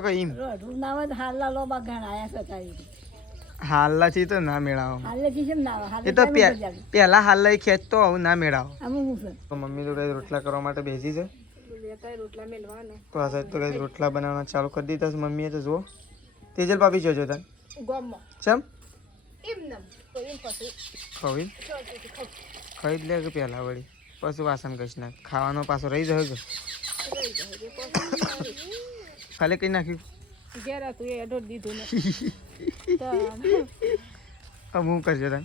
કઈ રોટલું નામ જ હાલના લોબા ઘણાયા સતાવી હાલલા થી તો ના મેળાવો હાલે થી કેમ ના આવે એ તો પેલા હાલલા ખેંચતો આવું ના મેળાવો આમાં હું છે તો મમ્મી તો કઈ રોટલા કરવા માટે બેસી છે લેતા રોટલા મેલવાના તો આ સાઈડ તો કઈ રોટલા બનાવવાના ચાલુ કરી દીધા છે મમ્મીએ તો જુઓ તેજલ ભાભી જોજો તને ગોમો ચમ એમ નમ તો એમ પછી ખવી ખાઈ જ લે કે પેલા વળી પછી વાસણ કશ નાખ ખાવાનો પાછો રહી જાય કે ખાલી કઈ નાખ્યું ઘેરા તું એ અડોડ દીધું ને તો હવે હું કરજો તને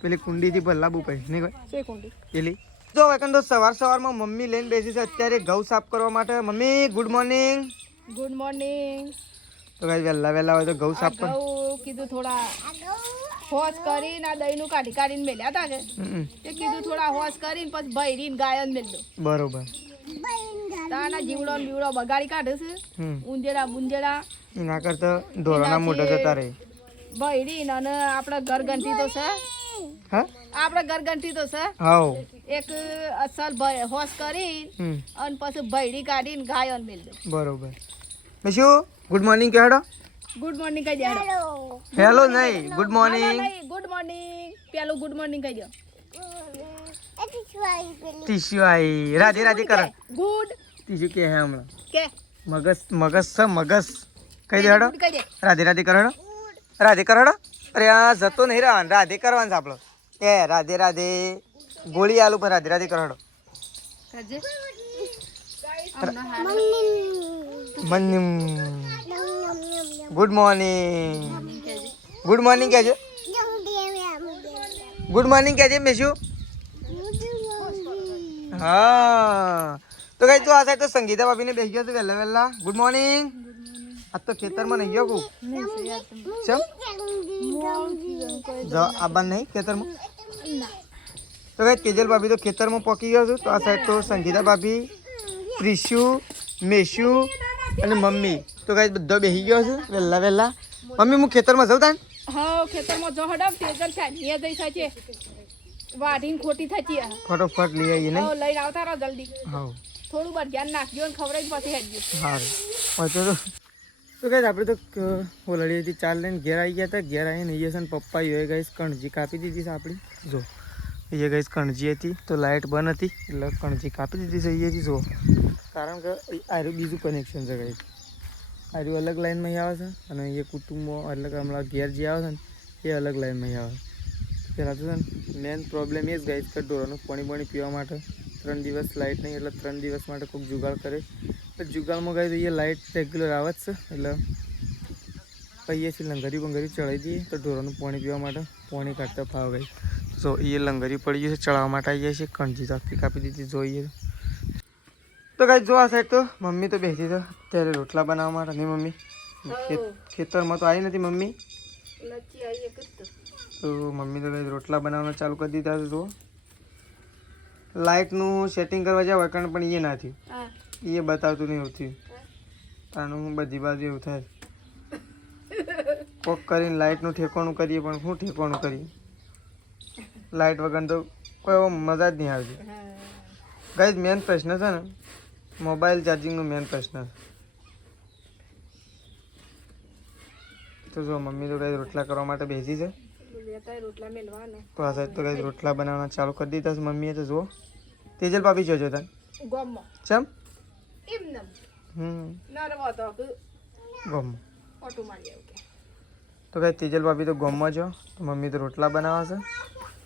પેલી કુંડીથી ભલ્લા બુ પડી નહીં કોઈ છે કુંડી પેલી જો વેકન તો સવારમાં મમ્મી લઈને બેસી છે અત્યારે ઘઉં સાફ કરવા માટે mummy good morning good morning તો કઈ વહેલા હોય તો ઘઉં સાફ કર ઘઉં કીધું થોડા હોશ કરીને આ દહીંનું કાઢીને મેલ્યા હતા કે તે કીધું થોડા હોશ કરીને પછી ભૈરીને ગાયન મેલ દો બરોબર તાના જીવડો ને બીવડો બગાડી કાઢે છે ઉંજેડા બુંજેડા એના કરતા ઢોરાના મોઢા જતા રહે ભૈરીને અને આપણે ઘરગંઠી તો છે હા આપણે ઘરગંઠી તો છે હાઉ એક અસલ હોશ કરી અને પછી ભૈરી કાઢીને ગાયન મેલ દો બરોબર મેશું ગુડ મોર્નિંગ કહેડો ગુડ મોર્નિંગ કહી દે હેલો નહીં ગુડ મોર્નિંગ ગુડ મોર્નિંગ પેલું ગુડ મોર્નિંગ કહી દો ટીશ્યુ આઈ રાધે રાધે કર ગુડ ટીશ્યુ કે હે હમણાં કે મગસ છે મગસ કહી દે હેડો કહી દે રાધે રાધે કર હેડો રાધે કર હેડો અરે આ જતો નહીં રહેવાનું રાધે કરવાનું છે આપણો એ રાધે રાધે ગોળી આલુ પર રાધે રાધે કર હેડો કરજે મન્નિમ ગુડ મોર્નિંગ ગુડ મોર્નિંગ કહેજો ગુડ મોર્નિંગ કહેજે મેશું હા તો કઈ તું આ સાઈડ તો સંગીતા ભાભીને બેસી ગયો તું વહેલા ગુડ મોર્નિંગ આજ તો ખેતરમાં નહીં ગયો કું ચમ જો આ બંધ નહીં ખેતરમાં તો કઈ તેજલ ભાભી તો ખેતરમાં પહોંચી ગયો છું તો આ સાઈડ તો સંગીતા ભાભી પ્રિશુ મેશુ અને મમ્મી તો કઈ બધા બેસી ગયો છે વહેલા મમ્મી હું ખેતરમાં જાઉં તાન હા ખેતરમાં જો હડમ તેજલ ફાડીએ જઈ સાચે વાઢીને ખોટી થતી ફટોફટ લઈ આવીએ નહીં લઈને આવતા રહો જલ્દી હા થોડું bar ધ્યાન નાખજો અને ખવડાવીને પછી હેડજો સારું તો કઈ આપણે તો ઓલડીથી ચાલ લઈને ઘેર આવી ગયા હતા ઘેર આવીને અહીંયા છે ને પપ્પા એ ગઈ કણજી કાપી દીધી છે આપણી જો એ ગઈ કણજી હતી તો લાઇટ બંધ હતી એટલે કણજી કાપી દીધી છે અહીંયાથી જો કારણ કે આર્યું બીજું કનેક્શન છે ગઈ આર્યું અલગ લાઈનમાં આવે છે અને એ કુટુંબો એટલે કે હમણાં ઘેર જે આવે છે ને એ અલગ લાઈનમાં આવે પહેલાં તો છે ને મેન પ્રોબ્લેમ એ જ ગઈ કે ઢોરોનું પાણી પીવા માટે 3 દિવસ લાઇટ નહીં એટલે 3 દિવસ માટે કોઈક જુગાડ કરે તો જુગાડમાં ગઈ તો એ લાઇટ રેગ્યુલર આવે જ છે એટલે અહીંયાથી લંગરી બંગરી ચડાવી દઈએ તો ઢોરોનું પાણી પીવા માટે પાણી કાઢતા ફાવ ગઈ જો એ લંગરી પડી ગઈ છે ચડાવવા માટે આવી જાય છે કણજી આખી કાપી દીધી જોઈએ તો કાંઈ જો આ સાઈડ તો મમ્મી તો બેસી છે અત્યારે રોટલા બનાવવા માટે નહીં મમ્મી ખેતરમાં તો આવી નથી મમ્મી તો મમ્મી તો કંઈ રોટલા બનાવવાના ચાલુ કરી દીધા છે જો લાઇટનું સેટિંગ કરવા જાવ કારણ પણ એ ના થયું એ બતાવતું નહીં હોતું આનું બધી બાજુ એવું થાય કોક કરીને લાઇટનું ઠેકાણું કરીએ પણ શું ઠેકાણું કરીએ લાઇટ વગર તો કોઈ એવો મજા જ નહીં આવતી ગાઈઝ મેન પ્રશ્ન છે ને મોબાઈલ ચાર્જિંગનો મેન પ્રશ્ન તો જો મમ્મી તો કઈ રોટલા કરવા માટે બેસી છે રોટલા મેલવાના તો આ સાઈડ તો કઈ રોટલા બનાવવાના ચાલુ કરી દીધા છે મમ્મીએ તો જુઓ તેજલ ભાભી જોજો તને ગોમો ચમ એમ નમ નરવો તો ગમ ઓટો મારી આવ કે તો કઈ તેજલ ભાભી તો ગમમાં જો તો મમ્મી તો રોટલા બનાવે છે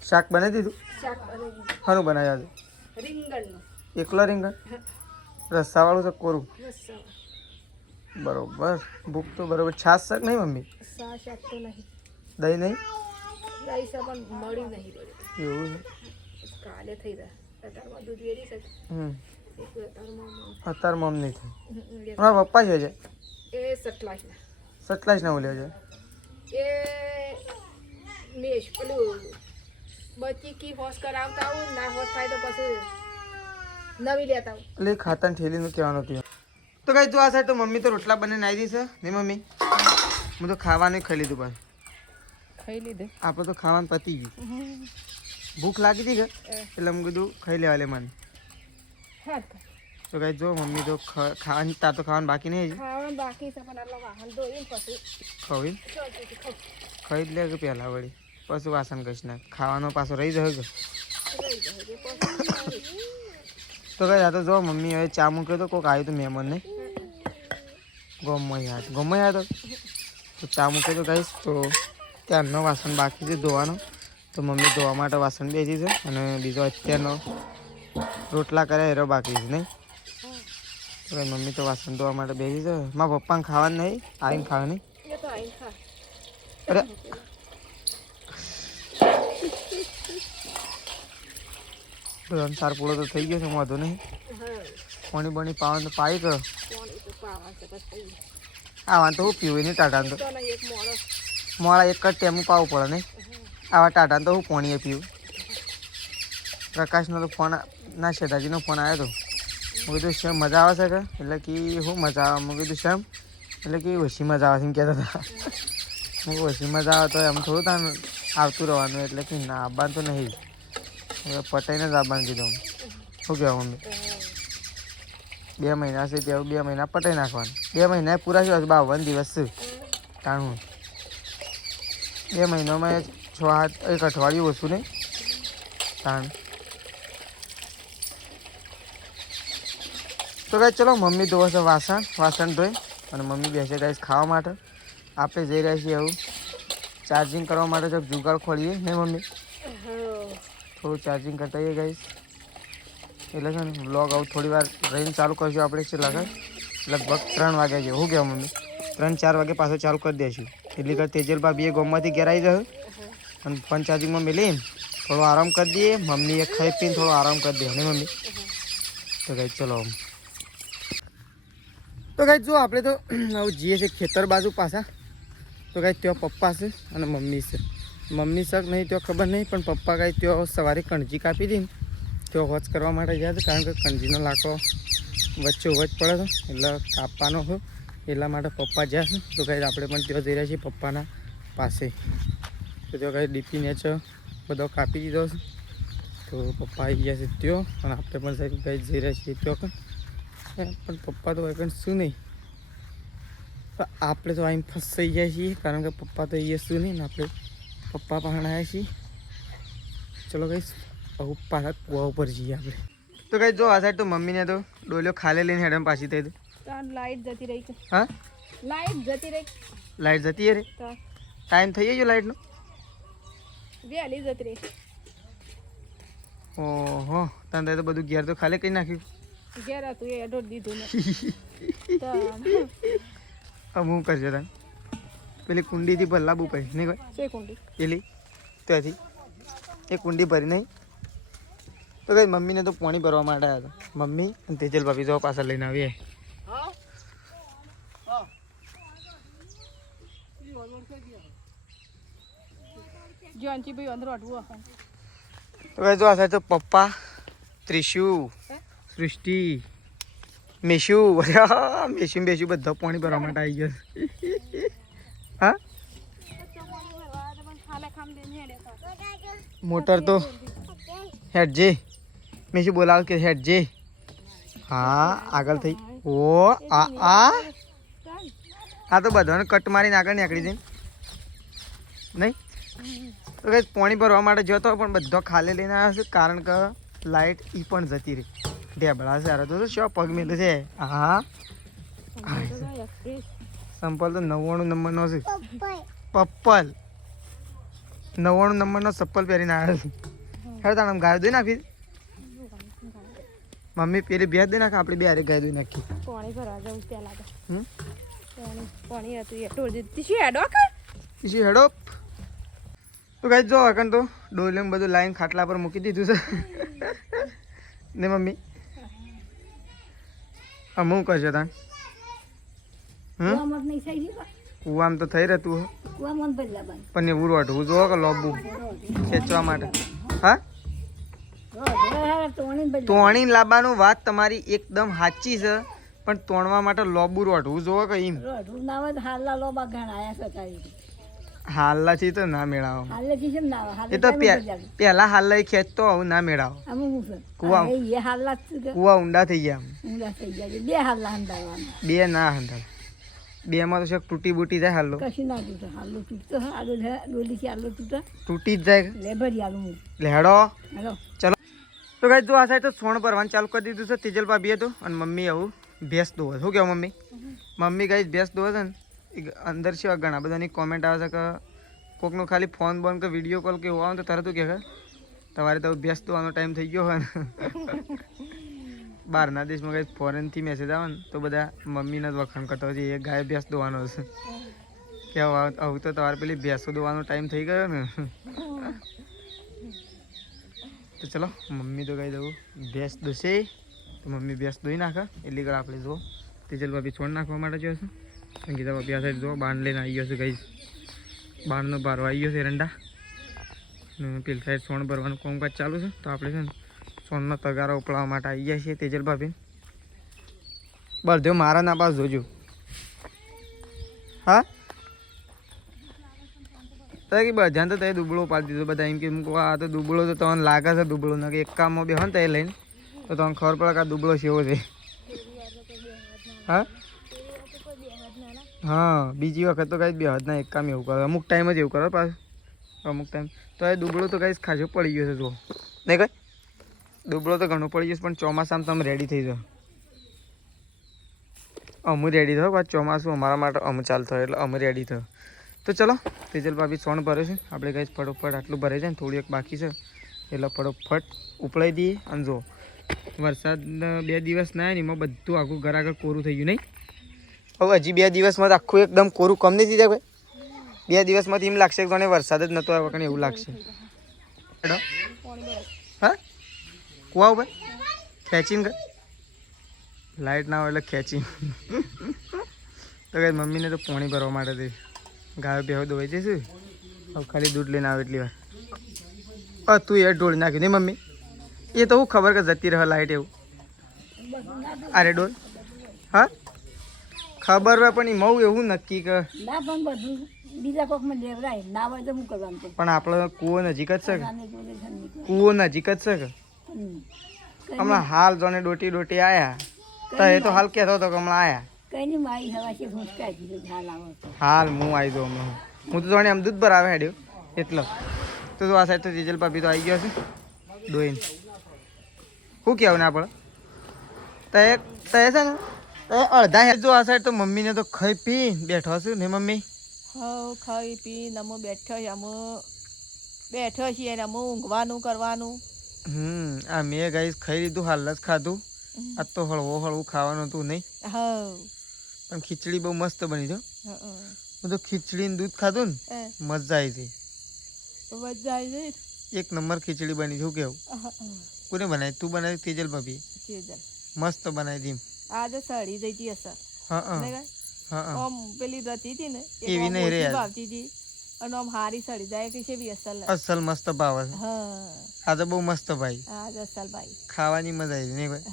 શાક બનાવી દીધું શાક બનાવી શાનું બનાવ્યા છે રીંગણનું એકલા રીંગણ રસ્સાવાળું છે કોરું રસ્સા બરોબર ભૂખ તો બરોબર છાશ શાક નહીં મમ્મી શાક તો નહીં દહીં નહીં દહીં પણ મળી નહીં એવું છે કાલે થઈ જાય અત્યારમાં દૂધ વેરી શકે અત્યારે મમ નહીં થાય મારા પપ્પા છે એ સટલાસના સટલાસના ઓલ્યો છે એ મેશ પેલું બચી કી હોશ કરાવતા આવું ના હોશ થાય તો પછી નવી લેતા આવું એટલે ખાતાની ઠેલીનું કહેવાનું હતું તો કઈ તું આ સાઈડ તો મમ્મી તો રોટલા બનાવીને આવી દી છે નહીં મમ્મી હું તો ખાવાનું ખાઈ લીધું પણ ખાઈ લીધે આપણે તો ખાવાનું પતી ગયું ભૂખ લાગી હતી કે એટલે મેં કીધું ખાઈ લેવા લે મને તો કઈ જો મમ્મી તો ખાવાની તાર તો ખાવાનું બાકી નહીં ખાવાનું બાકી છે પણ આટલો વાહન ધોઈને પછી ખવી શાંતિથી ખાઉં. ખાઈ જ લે કે પહેલાં વળી પછી વાસણ કહીશ ને ખાવાનો પાછો રહી જાય કે રહી જાય છે પછી. તો કઈ આ તો જો મમ્મી હવે ચા મૂક્યો તો કોઈક આવ્યું હતું મહેમાન નહીં ગમમાં આવ્યો તો ચા મૂક્યો તો કહીશ તો ત્યારનો વાસણ બાકી છે ધોવાનો તો મમ્મી ધોવા માટે વાસણ બેસી છે અને બીજો અત્યારનો રોટલા કર્યા એરો બાકી છે નહીં તો કઈ મમ્મી તો વાસણ ધોવા માટે બેસી છે મારા પપ્પાને ખાવાનું નહીં આવીને ખાવાનું નહીં એ તો આવીને ખા. અરે સાર પૂળો તો થઈ ગયો છે વાંધો નહીં હા પાણી બણી પાવાનું તો પાઈ ગયો પાણી તો પાવા છે પછી. આવા તો હું પીવું નહીં ટાટાને તો તો નહીં એક મોડો. મોડા એક જ ટેમું પાવું પડે નહીં આવા ટાટાને તો હું પાણીએ પીવું પ્રકાશનો તો ફોન ના શેઠાજીનો ફોન આવ્યો હતો મેં કીધું શેમ મજા આવે છે કે એટલે કે શું મજા આવે મેં કીધું શેમ એટલે કે ઓછી મજા આવે છે એમ કહેતા હતા મેં કીધું ઓછી મજા આવે તો એમ થોડું તાન આવતું રહેવાનું એટલે કે ના આવવાનું તો નહીં હવે પટાઈને જ આવવાનું કીધું શું કહેવા મમ્મી 2 મહિના છે ત્યાં 2 મહિના પટાઈ નાખવાનું 2 મહિના પૂરા છે 52 દિવસ છે તાણું 2 મહિનામાં 6-8 એક અઠવાડિયું ઓછું નહીં તાણ તો ગાઈસ ચલો મમ્મી ધોવે છે વાસણ ધોઈ અને મમ્મી બેસે ગાઈસ ખાવા માટે આપણે જઈ રહ્યા છીએ એવું ચાર્જિંગ કરવા માટે જો જુગાડ ખોલીએ નહીં મમ્મી થોડું ચાર્જિંગ કરતા જઈએ ગાઈસ એટલે છે ને વ્લોગ આવું થોડી વાર રહીને ચાલુ કરશું આપણે છેલ્લા લગભગ 3 વાગ્યા જેવું શું કહેવા મમ્મી 3-4 વાગે પાછો ચાલુ કરી દઈશું એટલી કર તેજલબા બે ગોમમાંથી ઘેર આવી જશે અને ફોન ચાર્જિંગમાં મેલી થોડો આરામ કરી દઈએ મમ્મી એક ખાઈ પીને થોડો આરામ કરી દે ને મમ્મી તો ગાઈસ ચલો તો ગાઈસ જો આપણે તો આવું જઈએ છીએ ખેતર બાજુ પાછા તો ગાઈસ ત્યાં પપ્પા છે અને મમ્મી છે મમ્મી શક નહીં ત્યાં ખબર નહીં પણ પપ્પા ગાઈસ ત્યાં સવારે કણજી કાપી હતી ને ત્યાં વચ કરવા માટે ગયા હતા કારણ કે કણજીનો લાકડો વચ્ચે વચ પડે તો એટલે કાપવાનો હતો એટલા માટે પપ્પા જ્યાં છે તો ગાઈસ આપણે પણ ત્યાં જઈ રહ્યા છીએ પપ્પાના પાસે તો ત્યાં ગાઈસ ડીપીને જ બધો કાપી દીધો છે તો પપ્પા આવી ગયા છે ત્યાં અને આપણે પણ સાહેબ ગાઈસ જઈ રહ્યા છીએ ત્યાં પણ પપ્પા તો કંઈ શું નહીં તો આપણે તો અહીં ફસાઈ જાય છીએ કારણ કે પપ્પા તો અહીંયા શું નહીં ને આપણે પપ્પા પાસે આવ્યા છીએ ચલો કહીશ બહુ પાછા કુવા ઉપર જઈએ આપણે તો કઈ જો આ સાઈડ તો મમ્મીને તો ડોલ્યો ખાલે લઈને હેડમ પાછી થઈ તો લાઈટ જતી રહી છે. હા લાઈટ જતી રહી લાઈટ જતી રે તો ટાઈમ થઈ ગયો લાઈટનો વહેલી જતી રહી. ઓહો તને તો બધું ઘેર તો ખાલી કરી નાખ્યું ઘેર હતું એ અડોડ દીધું ને તો હવે હું કરજો તને પેલી કુંડીથી ભલ્લા બહુ કરી નહીં કોઈ છે કુંડી પેલી ત્યાંથી એ કુંડી ભરી નહીં તો કઈ મમ્મીને તો પાણી ભરવા માટે આવ્યા હતા મમ્મી અને તેજલ ભાભી જો પાછળ લઈને આવીએ જોનજી ભાઈ અંદર અડવું તો કઈ જો આ સાઈડ તો પપ્પા ત્રિશુ સૃષ્ટિ મેશુ મેશુ બધા પાણી ભરવા માટે આવી ગયા હા મોટર તો હેડ જે મેશુ બોલાવ કે હેડ જે હા આગળ થઈ ઓ આ તો બધાને કટ મારીને આગળ નીકળી જઈને નહીં તો કઈ પાણી ભરવા માટે જતો પણ બધો ખાલી લઈને આવ્યો છે કારણ કે લાઈટ ઈ પણ જતી રહી ઢેબળા સારા તો શું પગ મેલે છે હા સંપલ તો 99 નંબરનો છે પપ્પલ 99 નંબરનો ચપ્પલ પહેરીને આવ્યો છે હેડ તાણ ગાય દઈ નાખી મમ્મી પેલી બે દઈ નાખે આપણે બે હારે ગાય દઈ નાખી પાણી ભરવા જવું ત્યાં લાગે હમ પાણી હતું એ ઢોળ દીધી શું હેડો કે પછી હેડો તો ગાય જો અકન તો ડોલે બધું લાઈન ખાટલા પર મૂકી દીધું છે ને મમ્મી આમ હું કરશે તાણ કુવામાં તો થઈ રહેતું પણ એવું રોઢવું જોવો કે લોબું ખેંચવા માટે હા તોણી લાવવાનું વાત તમારી એકદમ સાચી છે પણ તોણવા માટે લોબુ રોઢવું જોવો કે એમ હાલલાથી તો ના મેળાવો હાલેથી કેમ ના આવે? હાલે એ તો કેમ મજા આવે? પહેલા હાલ ખેંચતો આવું ના મેળાવો આમાં હું છે? કુવા. હા, એ હાલા જ છે કે કુવા ઊંડા થઈ ગયા આમ. ઊંડા થઈ જાય છે. બે હાલા હંધારવાના. બે ના હંધાય, બે માં તો શક તૂટી બૂટી જાય હાલો, કશું ના તૂટે. હાલો તૂટતો હા, આલો ડોલીથી હાલો તૂટે. તૂટી જ જાય. લે ભરી આલું હું. લેડો હાલો. ચલો. તો ગાઈસ જો આ સાઈડ તો સોણ ભરવાનું ચાલુ કરી દીધું છે તેજલ ભાભીએ તો, અને મમ્મી આવું ભેંસ દોવે. શું કહેવું મમ્મી? મમ્મી ગાઈસ ભેંસ દોવે છે ને એ અંદર છે ઘણા બધાની કોમેન્ટ આવે છે કે કોકનો ખાલી ફોન બંધ કે વિડીયો કોલ કે એવું આવે તો તરત તું કહે તમારે તો ભેંસ દોવાનો ટાઈમ થઈ ગયો હોય ને. બહારના દેશમાં કંઈ ફોરેનથી મેસેજ આવે ને તો બધા મમ્મીને જ વખાણ કરતા હોય છે એ ગાય ભેંસ દોવાનો છે કે આવું તો તમારે પેલી ભેંસો દોવાનો ટાઈમ થઈ ગયો ને. તો ચલો મમ્મી તો કહી દઉં ભેંસ દોશે તો મમ્મી ભેંસ દોઈ નાખે એટલી કર આપણે જુઓ તેજલ ભાભી છોડ નાખવા માટે જો છે. સંગીતા ભાભી આ સાઈડ જુઓ બાણ લઈને આવી ગયો છે ગઈ, બાણનો બારો આવી ગયો છે એરંડા, પેલી સાઈડ સોણ ભરવાનું કામકાજ ચાલુ છે. તો આપણે છે ને સોનનો તગારો ઉપડાવવા માટે આવી ગયા છીએ તેજલ ભાભી. બળદેવ મારા ના પાસ જોજો. હા તો કે બધાને તો તે દુબળો પાડી દીધો. બધા એમ કે આ તો દુબળો તો તમને લાગે છે દુબળો ના કે એક કામમાં બે હોય ને તે લઈને તો તમને ખબર પડે કે આ દુબળો કેવો છે. હા હા બીજી વખત તો કાંઈ બે હદના એક કામ એવું કરો, અમુક ટાઈમ જ એવું કરો પાછું, અમુક ટાઈમ તો એ દુબળો તો કાંઈ ખાસો પડી ગયો છે. જુઓ નહીં કઈ દુબળો તો ઘણો પડી ગયો છે, પણ ચોમાસામાં તમે રેડી થઈ જાઓ. અમુ રેડી થયો પાછું ચોમાસું અમારા માટે અમુ ચાલુ થયો એટલે અમે રેડી થયો. તો ચલો તેજલ ભાભી સોણ ભરે છે, આપણે કાંઈ ફટોફટ આટલું ભરે છે ને થોડું એક બાકી છે એટલે ફટોફટ ઉપડાઈ દઈએ. અને જો વરસાદ 2 દિવસ ના ને એમાં બધું આખું ઘર આગળ કોરું થઈ ગયું નહીં. હવે હજી 2 દિવસમાં તો આખું એકદમ કોરું કમ નહીં થઈ જાય ભાઈ. 2 દિવસમાંથી એમ લાગશે કે વરસાદ જ નહોતો આવ્યો એવું લાગશે. હા કુવા ઉપર ખેંચીને લાઇટ ના હોય એટલે ખેંચી. તો કઈ મમ્મીને તો પાણી ભરવા માટે થઈ ગાયો બેહો દોવાઈ જશે. હવે ખાલી દૂધ લઈને આવે એટલી વાર તું એ ઢોળ નાખ્યું નહીં મમ્મી? એ તો હું ખબર કે જતી રહે લાઇટ એવું. અરે ડોલ હા ખબર હોય પણ એમાં એવું નક્કી કે ના પણ બધું બીજા કોકમાં લેવડાય ના હોય તો શું કરવાનું? પણ આપણો કૂવો નજીક જ છે કે આને જોડે છે ને. કૂવો નજીક જ છે કે હમણાં હાલ જોને ડોટી આયા તો એ તો હાલ કહેતો હતો કે હમણાં આયા કઈ નહીં મારી હવા છે ભૂસકાઈ દીધું હાલ આવે તો. હાલ હું આવી દઉં હમણાં. હું તો જોણે આમ દૂધ ભરાવે હેડ્યો એટલો. તો આ સાઈડ તો તેજલ ભાભી તો આવી ગયો છે દોઈને. શું કહેવું ને આપણે તે છે ને તે અડધા હેડ જો આ સાઈડ તો મમ્મીને તો ખાઈ પી બેઠો છું ને મમ્મી? હા ખાઈ પી અમે બેઠો છીએ ને અમે ઊંઘવાનું કરવાનું. આ મેં ગાઈસ ખાઈ લીધું હાલ જ ખાધું. આ તો હળવું ખાવાનું હતું નહીં પણ ખીચડી બહુ મસ્ત બની છે. હું તો ખીચડી ને દૂધ ખાધું ને મજા આવી ગઈ. એક નંબર ખીચડી બની. શું કેવું? કોને બનાવી? તું બનાવી? તેજલ ભાભી મસ્ત બનાવી હતી. આજે સડી જઈ હતી અસર. આમ પેલી રતી હતી ને એવી નહીં રે ભાવતી હતી અને આમ હારી સડી જાય કે છે બી અસલ અસલ મસ્ત ભાવે છે. આ તો બહુ મસ્ત ભાઈ. આજે અસલ ભાઈ ખાવાની મજા આવી નહીં ભાઈ?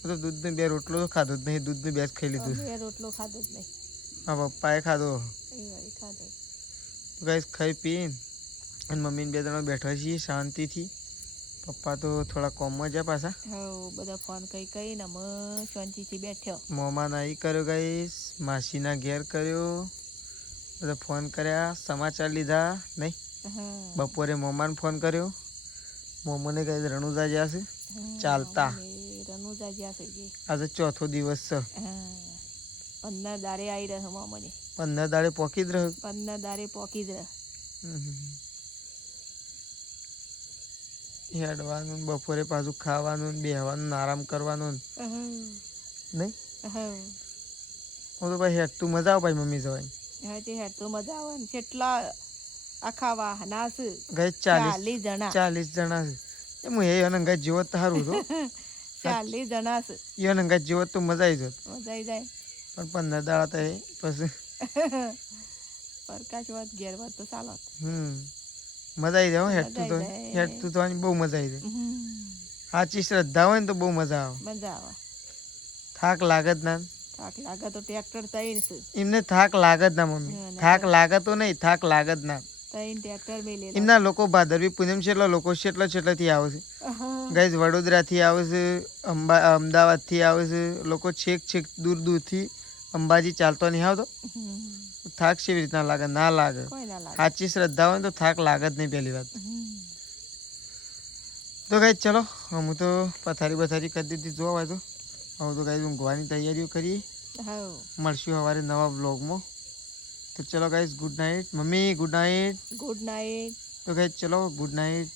હું તો દૂધ ને 2 રોટલો તો ખાધો જ નહીં, દૂધ ને 2 જ ખાઈ લીધું. 2 રોટલો ખાધો જ નહીં. હા પપ્પાએ ખાધો. ખાધો તો ગાઈસ ખાઈ પીને અને મમ્મી ને 2 જણા બેઠા છીએ શાંતિથી. પપ્પા તો થોડા કોમમાં જ્યાં પાછા. બધા ફોન કઈ ને અમે શાંતિથી બેઠ્યો. મોમાં નાઈ કર્યો ગાઈસ, માસીના ઘેર કર્યો, બધા ફોન કર્યા, સમાચાર લીધા નહીં. બપોરે મોમાને ફોન કર્યો. મોમોને ગાઈસ રણુજા જ્યાં છે ચાલતા. રણુજા જ્યાં છે આજે 4થો દિવસ છે. 15 દાડે આવી રહ્યો મોમને. 15 દાડે પોકી જ રહ્યો. 15 દાડે પોકી જ રહ્યો. હેડવાનું બપોરે પાછું ખાવાનું બેહવાનું આરામ કરવાનું નહીં. હું તો ભાઈ હેડ તું મજા આવે ભાઈ મમ્મી જવાય. હેડ તો મજા આવે ને. કેટલા આખા વાહના છે ગઈ 40 જણા. 40 જણા છે. હું એ અનંગા જીવત સારું છું. 40 જણા છે. એ અનંગા જીવત તો મજા આવી જત. મજા આવી જાય પણ 15 દાડા તો પછી પરકાશ વાત ઘેર વાત તો ચાલો. મજા આવી જાય. હેડ તું તો બહુ મજા આવી જાય. સાચી શ્રદ્ધા હોય ને તો બહુ મજા આવે. મજા આવે. થાક લાગે જ ના. થાક લાગે તો ટ્રેક્ટર તૈણ છે એમને થાક લાગે જ ના મમ્મી, થાક લાગે તો નહીં, થાક લાગે જ ના. તૈણ ટ્રેક્ટર મેલે એમના લોકો ભાદરવી પૂનમ છે એટલા લોકો છેટલાથી આવે છે ગાઈઝ, વડોદરાથી આવે છે, અમદાવાદથી આવે છે લોકો, છેક દૂર દૂરથી અંબાજી ચાલતો નહીં આવતો. થાક કેવી રીતના લાગે? ના લાગે. કોઈ ના લાગે. સાચી શ્રદ્ધા હોય ને તો થાક લાગે જ નહીં પહેલી વાત. તો ગાઈઝ ચલો, હું તો પથારી કરી દીધી જોવા હોય તો. હવે તો ગાઈઝ ઊંઘવાની તૈયારીઓ કરીએ. મળશું સવારે નવા બ્લોગમાં. તો ચલો guys, good night. Mummy good night. Good night. તો ગાઈઝ ચલો, ગુડ નાઇટ.